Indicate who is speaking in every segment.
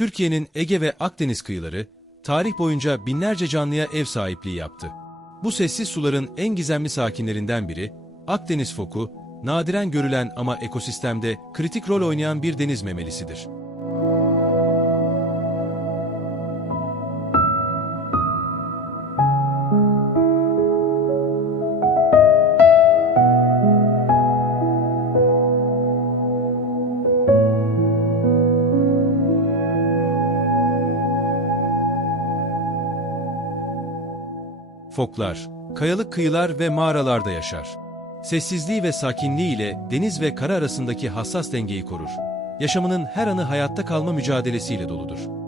Speaker 1: Türkiye'nin Ege ve Akdeniz kıyıları, tarih boyunca binlerce canlıya ev sahipliği yaptı. Bu sessiz suların en gizemli sakinlerinden biri, Akdeniz foku, nadiren görülen ama ekosistemde kritik rol oynayan bir deniz memelisidir. Foklar, kayalık kıyılar ve mağaralarda yaşar. Sessizliği ve sakinliği ile deniz ve kara arasındaki hassas dengeyi korur. Yaşamının her anı hayatta kalma mücadelesiyle doludur.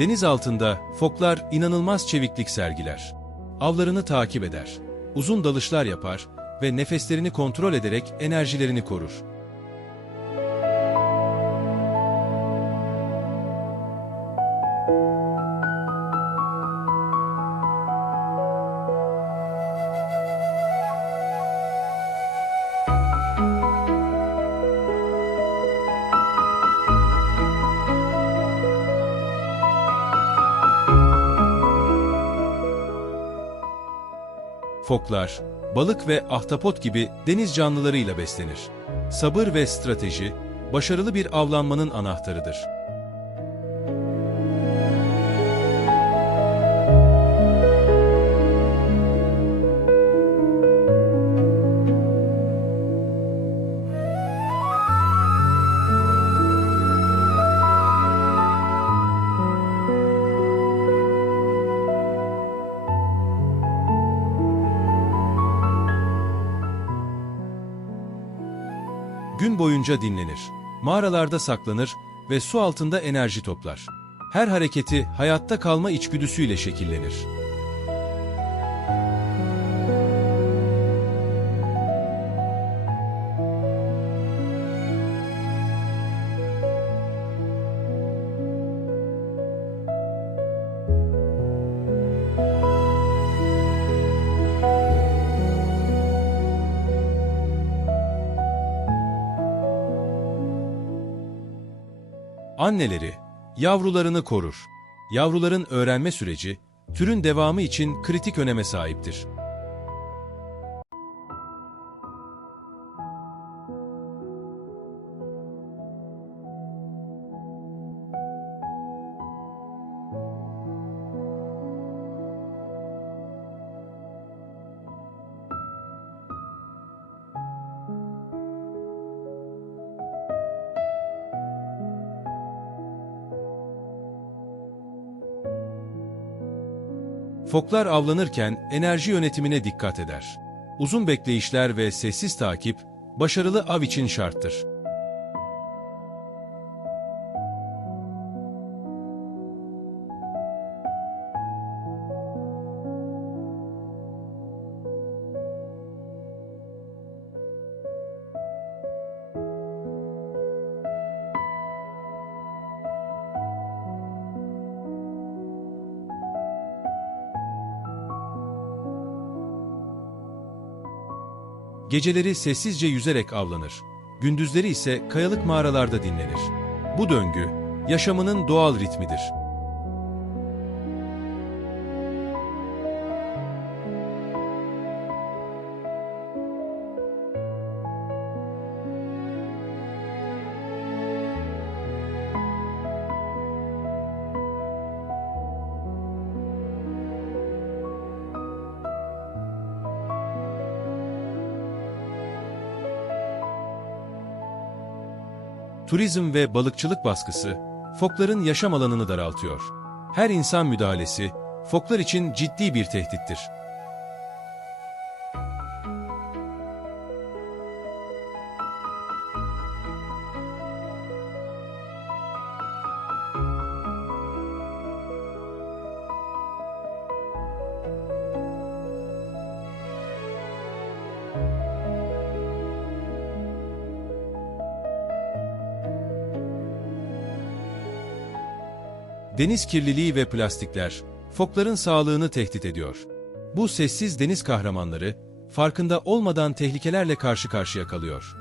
Speaker 1: Deniz altında foklar inanılmaz çeviklik sergiler. Avlarını takip eder. Uzun dalışlar yapar ve nefeslerini kontrol ederek enerjilerini korur. Foklar, balık ve ahtapot gibi deniz canlılarıyla beslenir. Sabır ve strateji, başarılı bir avlanmanın anahtarıdır. Gün boyunca dinlenir. Mağaralarda saklanır ve su altında enerji toplar. Her hareketi hayatta kalma içgüdüsüyle şekillenir. Anneleri yavrularını korur. Yavruların öğrenme süreci türün devamı için kritik öneme sahiptir. Foklar avlanırken enerji yönetimine dikkat eder. Uzun bekleyişler ve sessiz takip başarılı av için şarttır. Geceleri sessizce yüzerek avlanır. Gündüzleri ise kayalık mağaralarda dinlenir. Bu döngü, yaşamının doğal ritmidir. Turizm ve balıkçılık baskısı, fokların yaşam alanını daraltıyor. Her insan müdahalesi, foklar için ciddi bir tehdittir. Deniz kirliliği ve plastikler, fokların sağlığını tehdit ediyor. Bu sessiz deniz kahramanları, farkında olmadan tehlikelerle karşı karşıya kalıyor.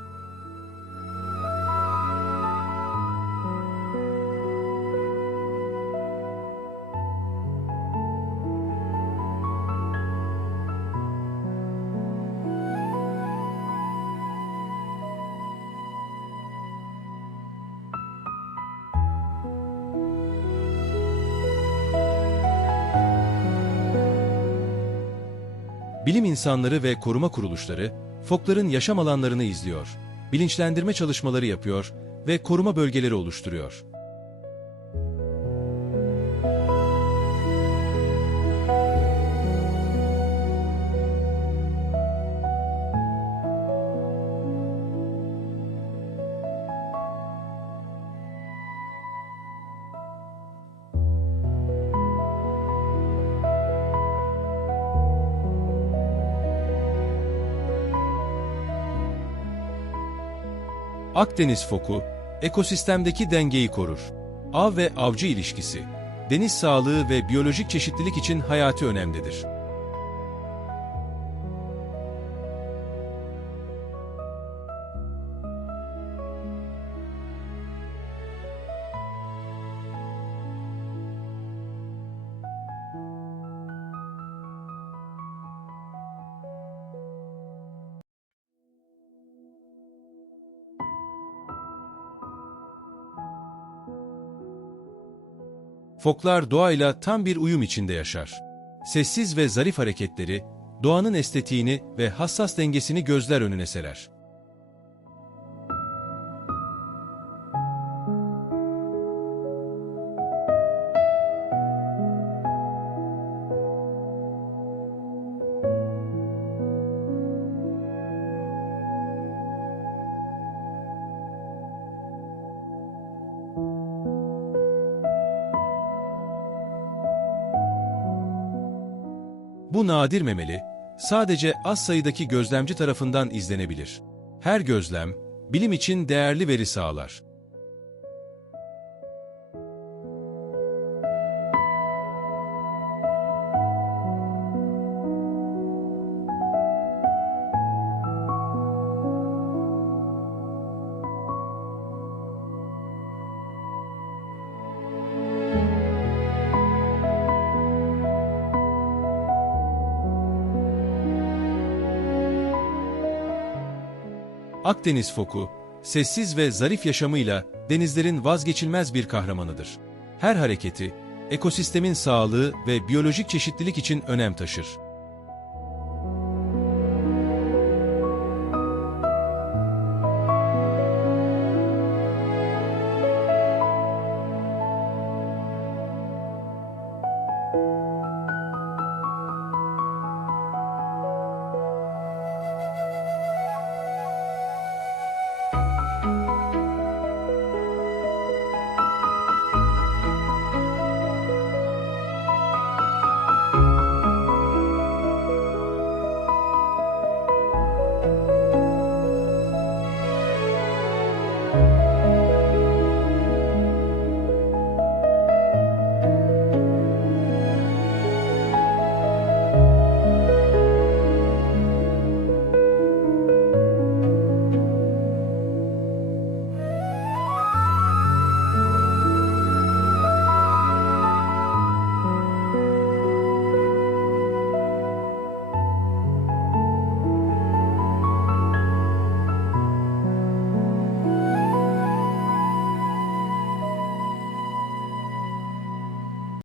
Speaker 1: Bilim insanları ve koruma kuruluşları, fokların yaşam alanlarını izliyor, bilinçlendirme çalışmaları yapıyor ve koruma bölgeleri oluşturuyor. Akdeniz foku, ekosistemdeki dengeyi korur. Av ve avcı ilişkisi, deniz sağlığı ve biyolojik çeşitlilik için hayati önemlidir. Foklar doğayla tam bir uyum içinde yaşar. Sessiz ve zarif hareketleri, doğanın estetiğini ve hassas dengesini gözler önüne serer. Bu nadir memeli, sadece az sayıdaki gözlemci tarafından izlenebilir. Her gözlem, bilim için değerli veri sağlar. Akdeniz foku, sessiz ve zarif yaşamıyla denizlerin vazgeçilmez bir kahramanıdır. Her hareketi, ekosistemin sağlığı ve biyolojik çeşitlilik için önem taşır.